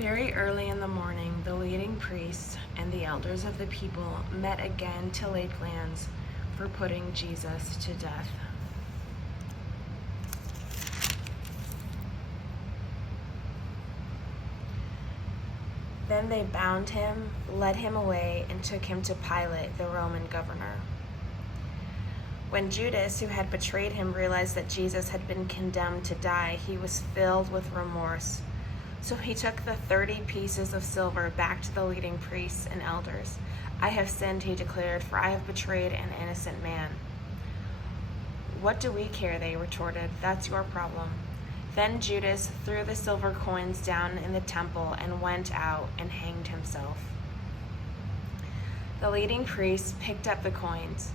Very early in the morning, the leading priests and the elders of the people met again to lay plans for putting Jesus to death. Then they bound him, led him away, and took him to Pilate, the Roman governor. When Judas, who had betrayed him, realized that Jesus had been condemned to die, he was filled with remorse. So he took the 30 pieces of silver back to the leading priests and elders. "I have sinned," he declared, "for I have betrayed an innocent man." "What do we care?" they retorted. "That's your problem." Then Judas threw the silver coins down in the temple and went out and hanged himself. The leading priests picked up the coins.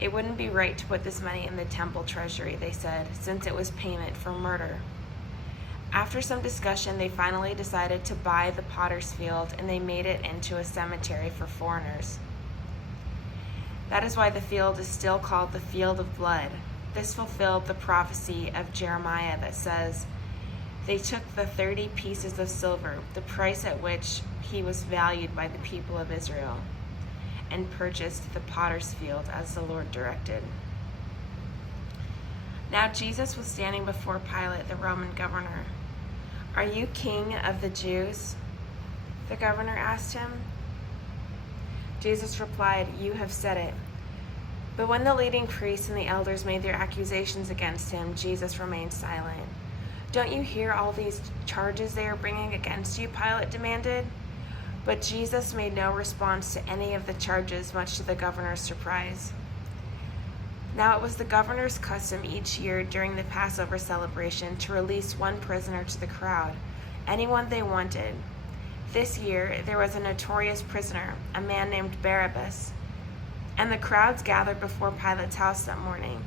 "It wouldn't be right to put this money in the temple treasury," they said, "since it was payment for murder." After some discussion, they finally decided to buy the potter's field, and they made it into a cemetery for foreigners. That is why the field is still called the Field of Blood. This fulfilled the prophecy of Jeremiah that says, "They took the 30 pieces of silver, the price at which he was valued by the people of Israel, and purchased the potter's field as the Lord directed." Now Jesus was standing before Pilate, the Roman governor. "Are you king of the Jews?" the governor asked him. Jesus replied, "You have said it." But when the leading priests and the elders made their accusations against him, Jesus remained silent. "Don't you hear all these charges they are bringing against you?" Pilate demanded. But Jesus made no response to any of the charges, much to the governor's surprise. Now it was the governor's custom each year during the Passover celebration to release one prisoner to the crowd, anyone they wanted. This year there was a notorious prisoner, a man named Barabbas. And the crowds gathered before Pilate's house that morning.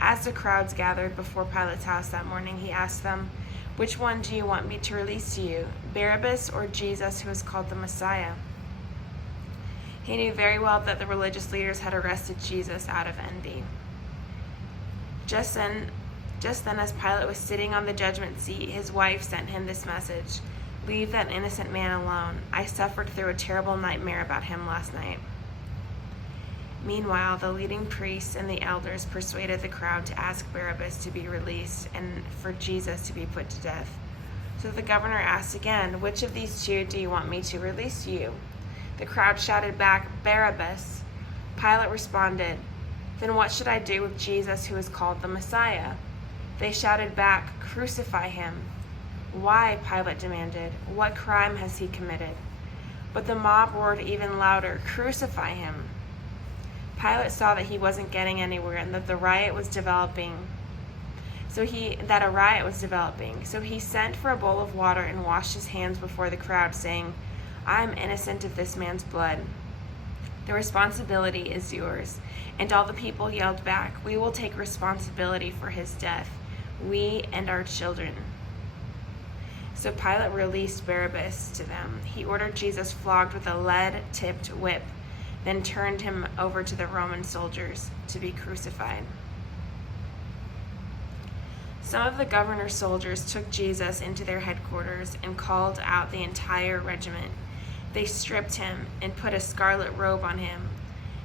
As the crowds gathered before Pilate's house that morning, he asked them, "Which one do you want me to release to you, Barabbas or Jesus, who is called the Messiah?" He knew very well that the religious leaders had arrested Jesus out of envy. Just then, as Pilate was sitting on the judgment seat, his wife sent him this message: "Leave that innocent man alone. I suffered through a terrible nightmare about him last night." Meanwhile, the leading priests and the elders persuaded the crowd to ask Barabbas to be released and for Jesus to be put to death. So the governor asked again, "Which of these two do you want me to release to you?" The crowd shouted back, "Barabbas." Pilate responded, "Then what should I do with Jesus, who is called the Messiah?" They shouted back, "Crucify him." "Why?" Pilate demanded. "What crime has he committed?" But the mob roared even louder, "Crucify him." Pilate saw that he wasn't getting anywhere and that a riot was developing. So he sent for a bowl of water and washed his hands before the crowd, saying, "I am innocent of this man's blood. The responsibility is yours." And all the people yelled back, "We will take responsibility for his death, we and our children." So Pilate released Barabbas to them. He ordered Jesus flogged with a lead-tipped whip, then turned him over to the Roman soldiers to be crucified. Some of the governor's soldiers took Jesus into their headquarters and called out the entire regiment. They stripped him and put a scarlet robe on him.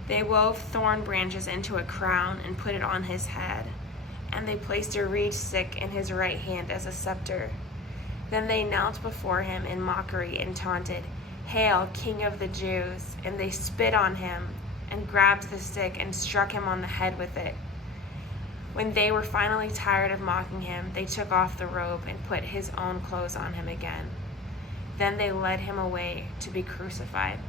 They wove thorn branches into a crown and put it on his head, and they placed a reed stick in his right hand as a scepter. Then they knelt before him in mockery and taunted, "Hail, King of the Jews!" And they spit on him and grabbed the stick and struck him on the head with it. When they were finally tired of mocking him, they took off the robe and put his own clothes on him again. Then they led him away to be crucified.